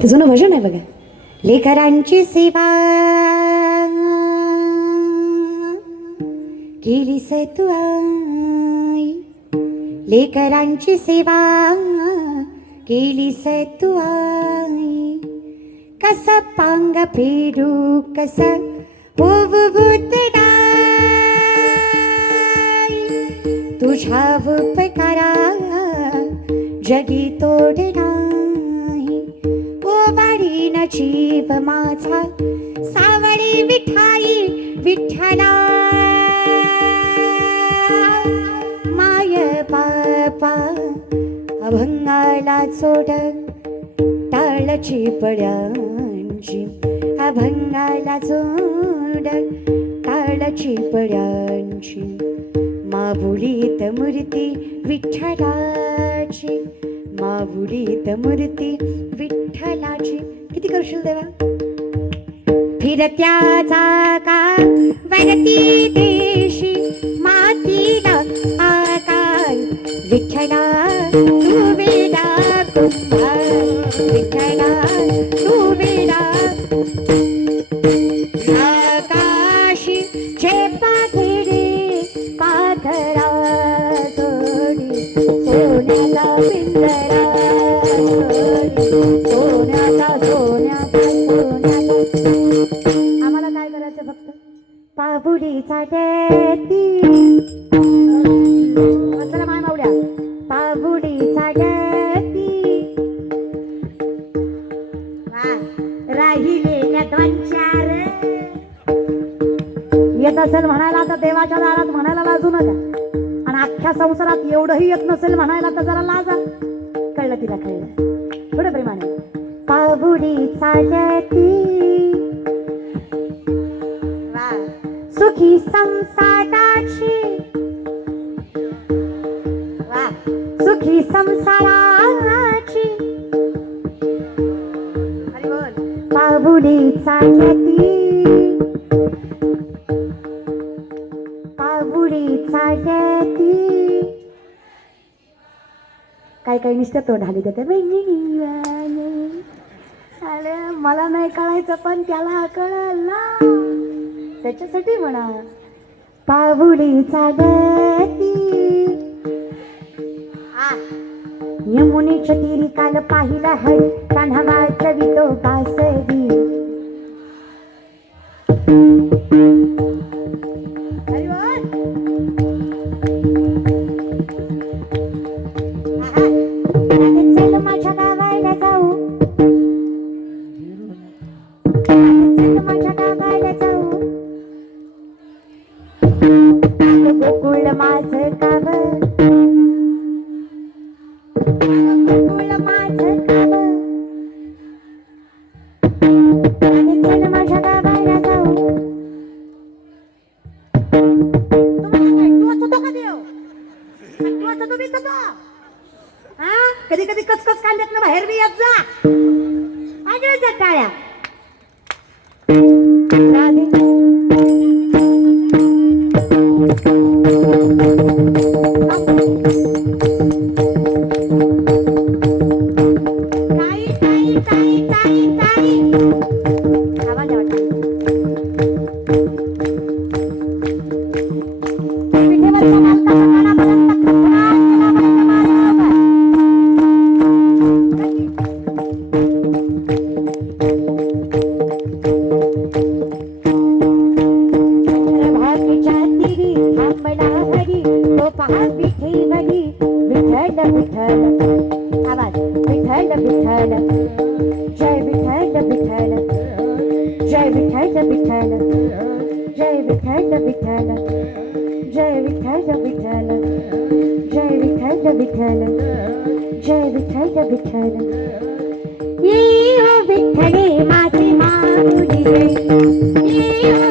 हे जुनं भजन आहे बघा. लेकरांची सेवा केली तू आई. लेकरांची सेवा केली तू आई. कस पांग फेडू कस तुझ्या उपकारा जगी तोड जीव माझा सावळी विठाई विठ्ठला. माय पापा अभंगाला चोड टाळची पड्यांची अभंगाला जोड टाळची पड्यांची माबुलीत मूर्ती विठ्ठलाची माबुलीत मूर्ती विठ्ठलाची. करशील देवा? फिरत्या जागा वरती देशी मातीला आकार विठ्ठला तू वेडा कुंभार विठ्ठला तू वेडा आकाशी जे पाघडे पाथरा जोडी सोन्याला पिंजरा सोन्याला पाबुडीचा डॅती चला माय मावड्या पाबुडीचा डॅती वा, राहिलेल्या दोन चार येत असेल म्हणायला तर देवाच्या दारात म्हणायला लाजू नका. आणि अख्ख्या संसारात एवढंही येत नसेल म्हणायला तर जरा लाजा. कळलं तिला कळलं. थोडं प्रेमाने. पाबुडी चालती सुखी संसाराची. सुखी संसाराची. अरे बोल. पाबुडी चालती पाबुडी चालती काही काही नुसतं तोंड हाली देते मला नाही कळायचं पण त्याला कळलं. त्याच्यासाठी म्हणा. पाबुडी चालती यमुनेच्या तीरी काल पाहिला हरी. कान्हा गोकुळ माझ काव गोकुळ माझ काव आणि माझ्या गावाला जाऊ. कधी कधी कचकच कांद्यात ना बाहेर बी येत जा आजळ जा टाळ्या. विठ्ठल विठ्ठल आवाज विठ्ठल विठ्ठल जय विठ्ठल विठ्ठल जय विठ्ठल विठ्ठल जय विठ्ठल विठ्ठल जय विठ्ठल विठ्ठल जय विठ्ठल विठ्ठल जय विठ्ठल विठ्ठल ये हो विठ्ठले माझे माऊली रे. ये हो